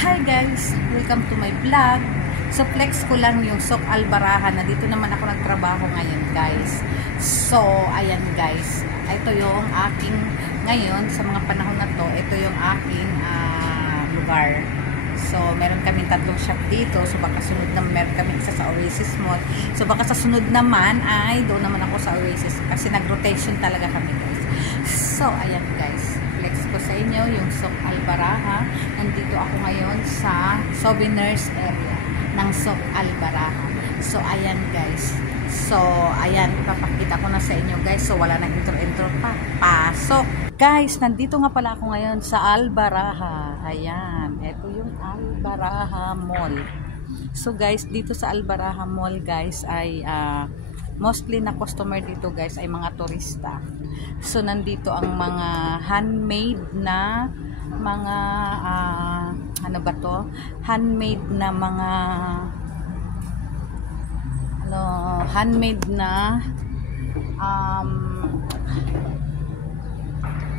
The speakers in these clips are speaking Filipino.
Hi guys! Welcome to my vlog. So flex ko lang yung Sok Albaraha na dito naman ako nagtrabaho ngayon guys. So ayan guys, ito yung aking ngayon sa mga panahon na to, ito yung aking lugar. So meron kami tatlong shop dito. So baka sunod na meron kami isa sa Oasis Mall. So baka sa sunod naman ay doon naman ako sa Oasis kasi nag-rotation talaga kami guys. So ayan guys, flex ko sa inyo yung Sok Albaraha. Nandito ako ngayon sa souvenirs area ng Sok Albaraha. So ayan guys, so ayan, ipapakita ko na sa inyo guys. So wala nang intro pa, pasok guys. Nandito nga pala ako ngayon sa Albaraha. Ayan, ito yung Albaraha Mall. So guys, dito sa Albaraha Mall guys ay mostly na customer dito guys ay mga turista. So nandito ang mga handmade na mga ano ba to? Handmade na mga handmade na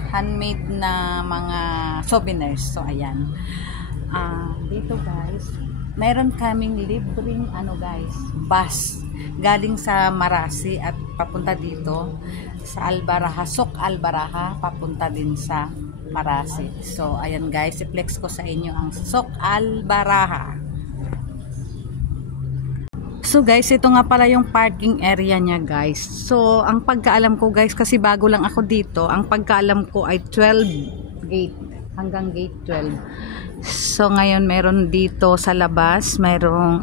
handmade na mga souvenirs. So ayan. Dito guys, mayroon kaming libreng guys, bus galing sa Marasi at papunta dito sa Albaraha, Sok Albaraha, papunta din sa Marasi. So ayan guys, i-flex ko sa inyo ang Sok Albaraha. So guys, ito nga pala yung parking area niya guys. So ang pagkaalam ko guys, kasi bago lang ako dito, ang pagkaalam ko ay 12 gate, hanggang gate 12. So ngayon meron dito sa labas, mayroong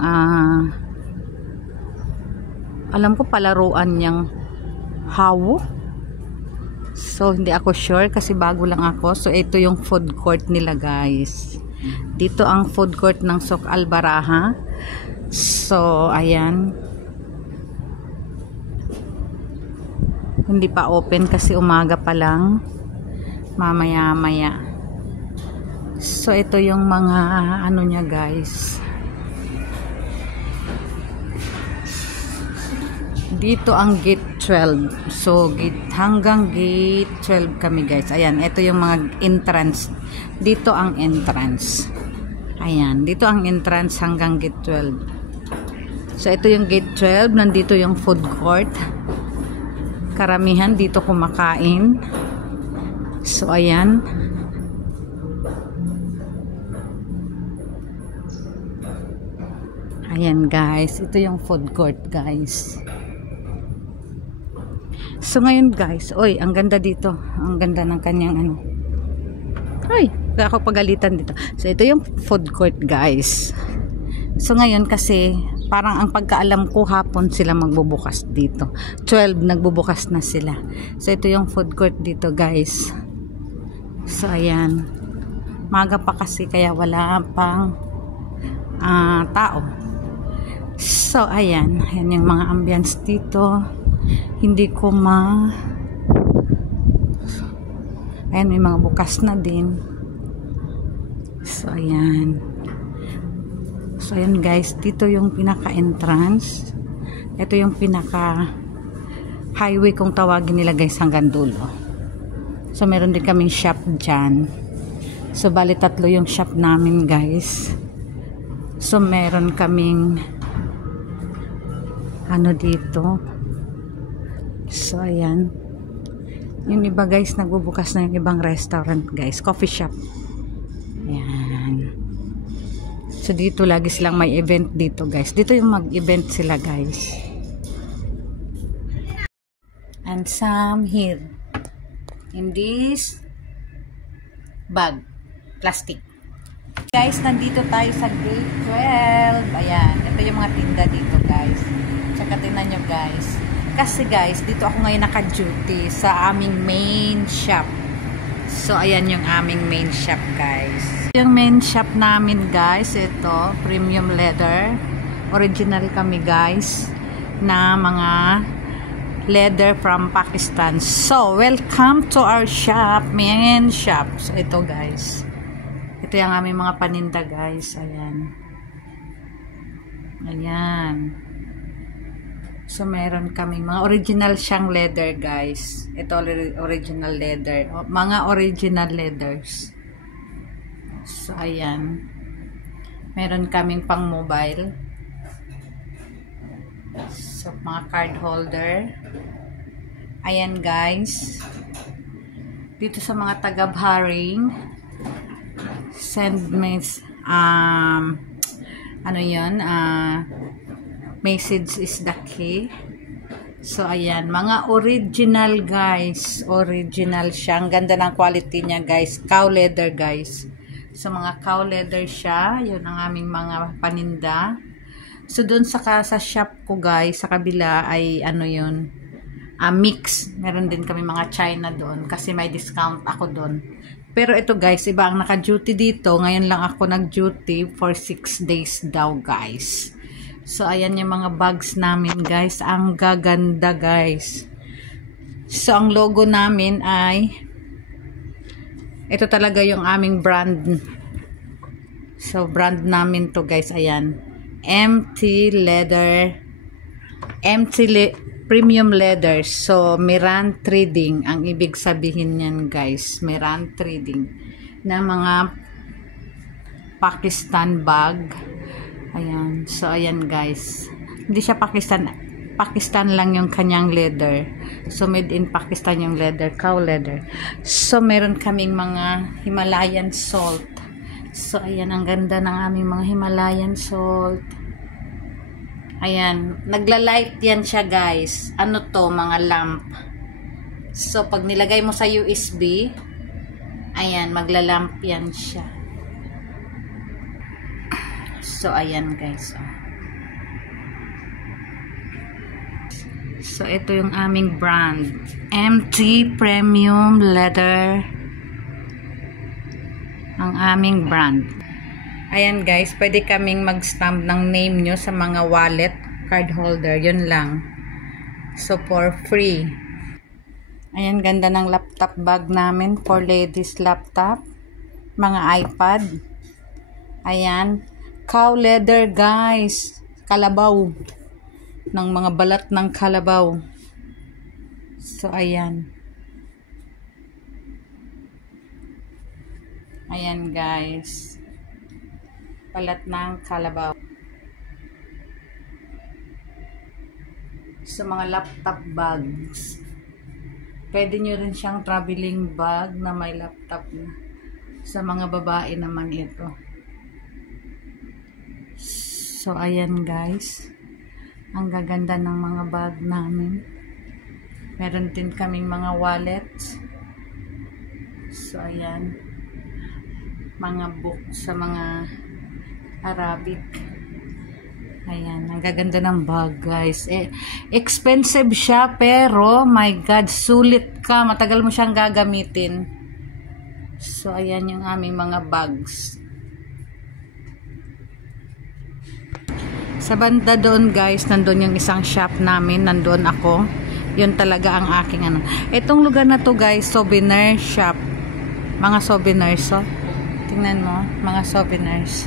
alam ko palaruan niyang hawo. So hindi ako sure kasi bago lang ako. So ito yung food court nila guys. Dito ang food court ng Sok Albaraha. So ayan, hindi pa open kasi umaga pa lang, mamaya maya. So ito yung mga ano niya guys. Dito ang gate 12. So hanggang gate 12 kami guys. Ayan, ito yung mga entrance. Dito ang entrance. Ayan, dito ang entrance hanggang gate 12. So ito yung gate 12, nandito yung food court. Karamihan dito kumakain. So ayan. Ayan guys, ito yung food court guys. So ngayon guys, oy, ang ganda dito. Ang ganda ng kanyang Ay, kaya ako pagalitan dito. So ito yung food court guys. So ngayon kasi parang ang pagkaalam ko hapon sila magbubukas dito. 12 nagbubukas na sila. So ito yung food court dito guys. So ayan. Maga pa kasi kaya wala pang tao. So ayan. Ayan yung mga ambience dito. Hindi ko ayan, may mga bukas na din. So ayan. So ayan guys, dito yung pinaka-entrance. Ito yung pinaka-highway kung tawagin nila guys hanggang dulo. So meron din kaming shop dyan. So bali tatlo yung shop namin guys. So meron kaming dito. So ayan. Yung iba guys, nagbubukas na yung ibang restaurant guys. Coffee shop. Ayan. So dito lagi silang may event dito guys. Dito yung mag-event sila guys. And some here in this bag, plastic. Guys, nandito tayo sa gate 12. Ayan, ito yung mga tinda dito guys. Tsaka tingnan nyo guys. Kasi guys, dito ako ngayon naka-duty sa aming main shop. So ayan yung aming main shop guys. Yung main shop namin guys, ito, premium leather. Original kami guys na mga leather from Pakistan. So welcome to our shop, main shop. So ito guys, ito yung aming mga paninda guys. Ayan. Ayan. So meron kaming mga original siyang leather guys. Ito original leather. Mga original leathers. So ayan. Meron kaming pang mobile. So, mga card holder. Ayan guys. Dito sa mga taga-Bahrain, send me ano yun, message is the key. So, ayan. Mga original guys. Original siya. Ang ganda ng quality niya guys. Cow leather guys. So, mga cow leather siya. Yun ang aming mga paninda. So, dun sa shop ko guys, sa kabila ay ano yun, mix. Meron din kami mga China doon kasi may discount ako doon. Pero ito guys, iba ang naka-duty dito. Ngayon lang ako nag-duty for 6 days daw guys. So, ayan yung mga bags namin guys. Ang gaganda guys. So, ang logo namin ay ito talaga yung aming brand. So, brand namin to guys. Ayan. MT Leather. Premium Leather. So, Meran Trading. Ang ibig sabihin yan guys. Meran Trading. Na mga Pakistan bag. Ayan. So, ayan guys. Hindi siya Pakistan. Pakistan lang yung kanyang leather. So, made in Pakistan yung leather. Cow leather. So, meron kaming mga Himalayan salt. So, ayan. Ang ganda ng aming mga Himalayan salt. Ayan. Nagla-light yan siya guys. Ano to? Mga lamp. So, pag nilagay mo sa USB, ayan. Magla-lamp yan siya. So, ayan guys. So, ito yung aming brand. MT Premium Leather. Ang aming brand. Ayan guys, pwede kaming mag-stamp ng name nyo sa mga wallet, card holder. Yun lang. So, for free. Ayan, ganda ng laptop bag namin for ladies laptop. Mga iPad. Ayan. Cow leather guys. Kalabaw. Ng mga balat ng kalabaw. So, ayan. Ayan guys. Balat ng kalabaw. So, mga laptop bags. Pwede nyo rin siyang traveling bag na may laptop na. Sa mga babae naman ito. So, ayan guys. Ang gaganda ng mga bag namin. Meron din kaming mga wallets. So, ayan. Mga book sa mga Arabic. Ayan. Ang gaganda ng bag, guys. Expensive siya, pero, my God, sulit ka. Matagal mo siyang gagamitin. So, ayan yung aming mga bags. Sa banda doon guys, nandun yung isang shop namin, nandun ako. Yun talaga ang aking ano. Itong lugar na to guys, souvenir shop. Mga souvenirs, so. Tingnan mo, mga souvenirs.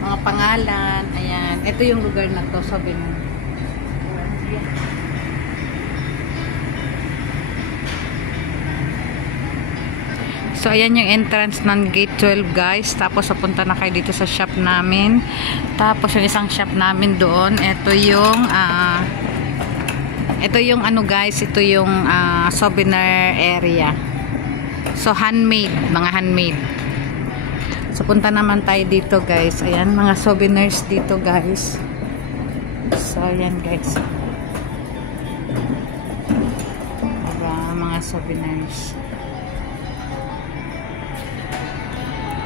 Mga pangalan, ayan. Ito yung lugar na to, souvenir. So, ayan yung entrance ng gate 12 guys. Tapos, papunta na kayo dito sa shop namin. Tapos, yung isang shop namin doon. Ito yung ano guys. Ito yung souvenir area. So, handmade. Mga handmade. So, punta naman tayo dito guys. Ayan, mga souvenirs dito guys. So, ayan guys. Diba, mga souvenirs.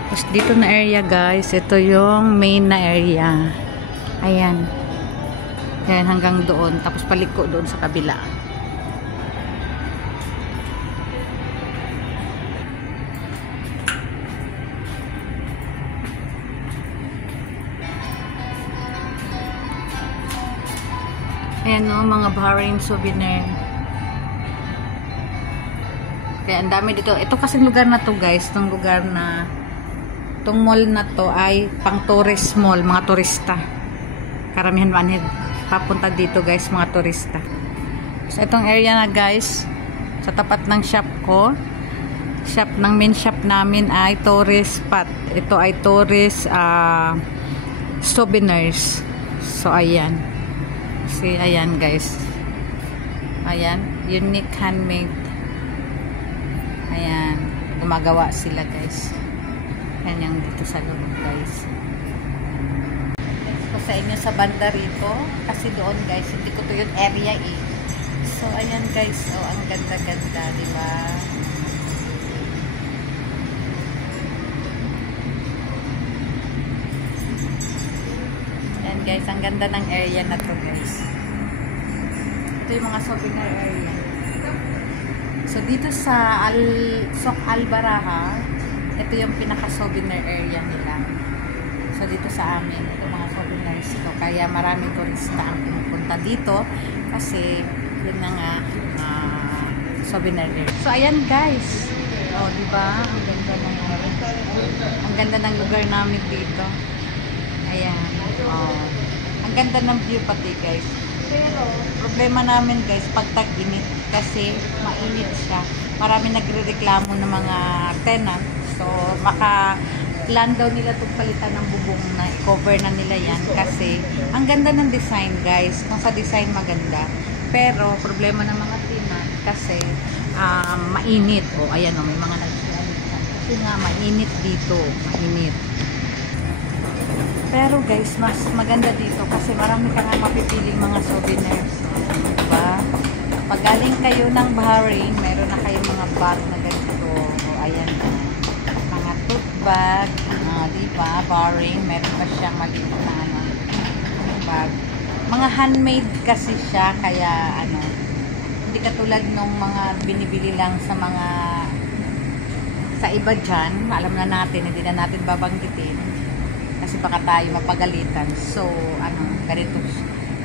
Tapos dito na area guys, ito yung main na area. Ayan. Ayan hanggang doon. Tapos paliko doon sa kabila. Ayan o, mga Bahrain souvenir. Kaya ang dami dito. Ito kasing lugar na to guys. Itong lugar na itong mall na to ay pang tourist mall, mga turista. Karamihan manhid papunta dito guys, mga turista. So itong area na guys, Sa tapat ng shop ko. Main shop namin ay tourist spot. Ito ay tourist souvenirs. So, ayan. See, ayan guys. Ayan. Unique handmade. Ayan. Gumagawa sila guys. Yan yung dito sa loob guys. Ko sa inyo sa banda rito. Kasi doon guys, hindi ko to yung area eh. So, ayan guys. Oh, ang ganda-ganda. Diba? Ayan guys. Ang ganda ng area na to guys. Ito yung mga souvenir area. So, dito sa Soc Albaraha, ito yung pinaka-souvenir area nila. So, dito sa amin, ito mga souvenirs ko. Kaya maraming turista ang pumupunta dito kasi yun na nga souvenir area. So, ayan guys. O, diba? Ang ganda ng lugar namin dito. Ayan. O, ang ganda ng view pati guys. Pero, problema namin guys, pag tag-init kasi mainit siya. Marami nagre-reklamo ng mga tenant. So, plan daw nila itong palitan ng bubong na i-cover na nila yan kasi ang ganda ng design guys. Kung sa design maganda. Pero, problema ng mga tenant kasi mainit. O, ayan o, may mga nagsianit yan. Kasi nga, mainit dito. Mainit. Pero guys, mas maganda dito kasi marami ka nga mapipiling mga souvenirs. Diba? Pag galing kayo ng Bahrain, meron na kayong mga bag na ganito. O, ayan na. Mga tote bag. Diba? Bahrain, meron pa siyang maliit na bag. Mga handmade kasi siya, kaya hindi katulad ng mga binibili lang sa mga sa iba dyan. Alam na natin, hindi na natin babanggitin. Kasi baka tayo mapagalitan. So, ganito.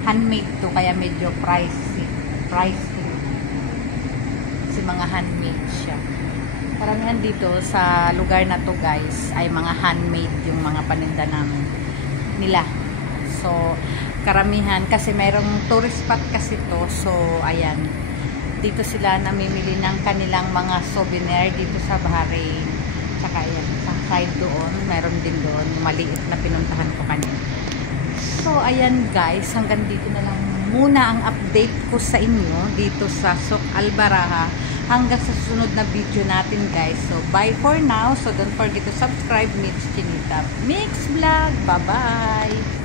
Handmade to, kaya medyo pricey. Kasi mga handmade siya. Karamihan dito sa lugar na to guys, ay mga handmade yung mga paninda namin nila. So, karamihan, kasi mayroong tourist spot kasi to. So, ayan. Dito sila namimili ng kanilang mga souvenir dito sa Bahrain. Tsaka ayan, isang side doon, meron din doon, maliit na pinuntahan ko kanina. So, ayan guys, hanggang dito na lang muna ang update ko sa inyo dito sa Soc Albaraha. Hanggang sa susunod na video natin guys. So, bye for now. So, don't forget to subscribe, Mix Chinita Mix Vlog. Bye-bye!